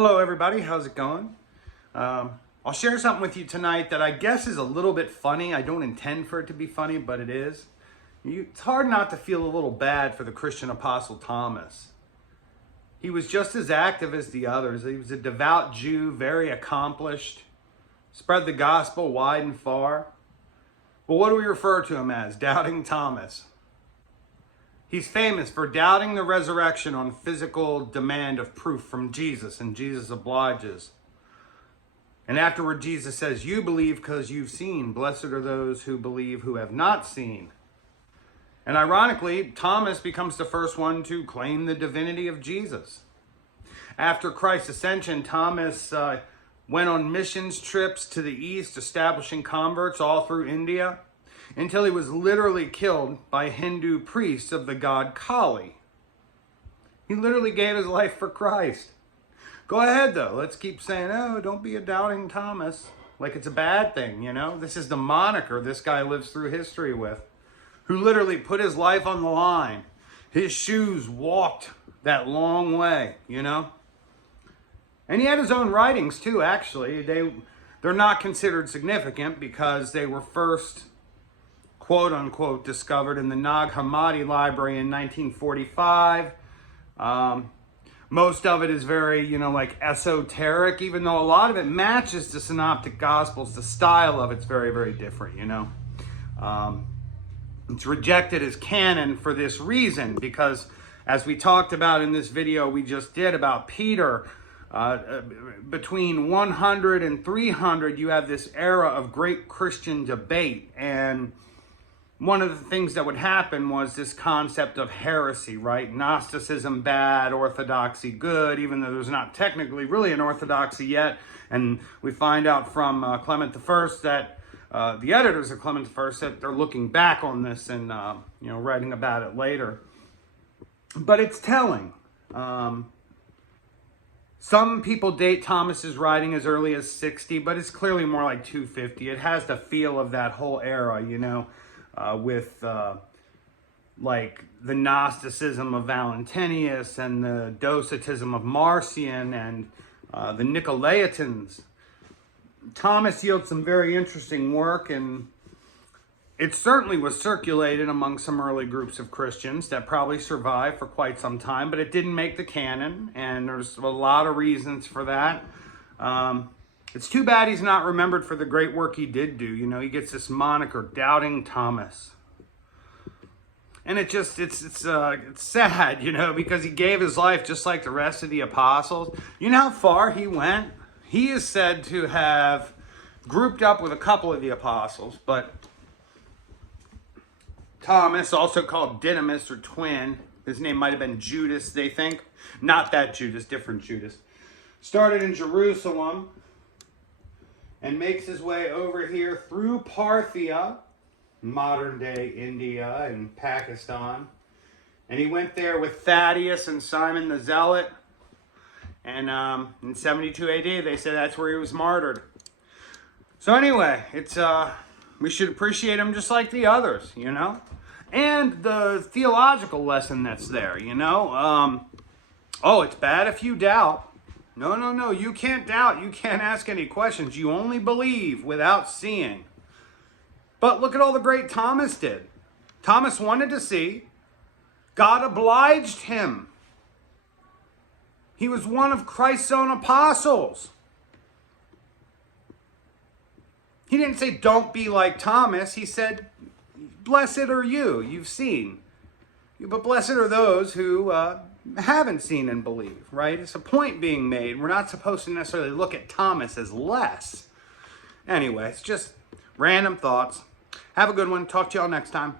Hello everybody, how's it going? I'll share something with you tonight that I guess is a little bit funny. I don't intend for it to be funny, but it is. It's hard not to feel a little bad for the Christian apostle Thomas. He was just as active as the others. He was a devout Jew, very accomplished, spread the gospel wide and far. But what do we refer to him as? Doubting Thomas. He's famous for doubting the resurrection on physical demand of proof from Jesus, and Jesus obliges. And afterward, Jesus says, "You believe because you've seen. Blessed are those who believe who have not seen." And ironically, Thomas becomes the first one to claim the divinity of Jesus. After Christ's ascension, Thomas went on missions trips to the east, establishing converts all through India, until he was literally killed by Hindu priests of the god Kali. He literally gave his life for Christ. Go ahead though, let's keep saying, oh, don't be a doubting Thomas, like it's a bad thing, you know? This is the moniker this guy lives through history with, who literally put his life on the line. His shoes walked that long way, you know? And he had his own writings too, actually. They're not considered significant because they were first quote unquote discovered in the Nag Hammadi library in 1945. Most of it is very, like esoteric, even though a lot of it matches the synoptic gospels. The style of it's very, very different, It's rejected as canon for this reason, because as we talked about in this video we just did about Peter, between 100 and 300, you have this era of great Christian debate. And one of the things that would happen was this concept of heresy, right? Gnosticism bad, orthodoxy good, even though there's not technically really an orthodoxy yet. And we find out from Clement I that the editors of Clement I that they're looking back on this and writing about it later. But it's telling. Some people date Thomas's writing as early as 60, but it's clearly more like 250. It has the feel of that whole era, with like the Gnosticism of Valentinius and the Docetism of Marcion and the Nicolaitans. Thomas yields some very interesting work, and it certainly was circulated among some early groups of Christians that probably survived for quite some time, but it didn't make the canon, and there's a lot of reasons for that. It's too bad he's not remembered for the great work he did do. He gets this moniker, Doubting Thomas. And it's sad, because he gave his life just like the rest of the apostles. You know how far he went? He is said to have grouped up with a couple of the apostles, but Thomas, also called Didymus or twin, his name might have been Judas, they think. Not that Judas, different Judas. Started in Jerusalem and makes his way over here through Parthia, modern day India and Pakistan. And he went there with Thaddeus and Simon the Zealot. And in 72 AD, they say that's where he was martyred. So anyway, we should appreciate him just like the others, And the theological lesson that's there, oh, it's bad if you doubt. No, you can't doubt. You can't ask any questions. You only believe without seeing. But look at all the great Thomas did. Thomas wanted to see. God obliged him. He was one of Christ's own apostles. He didn't say, don't be like Thomas. He said, blessed are you, you've seen. But blessed are those who haven't seen and believe, right? It's a point being made. We're not supposed to necessarily look at Thomas as less. Anyway, it's just random thoughts. Have a good one. Talk to y'all next time.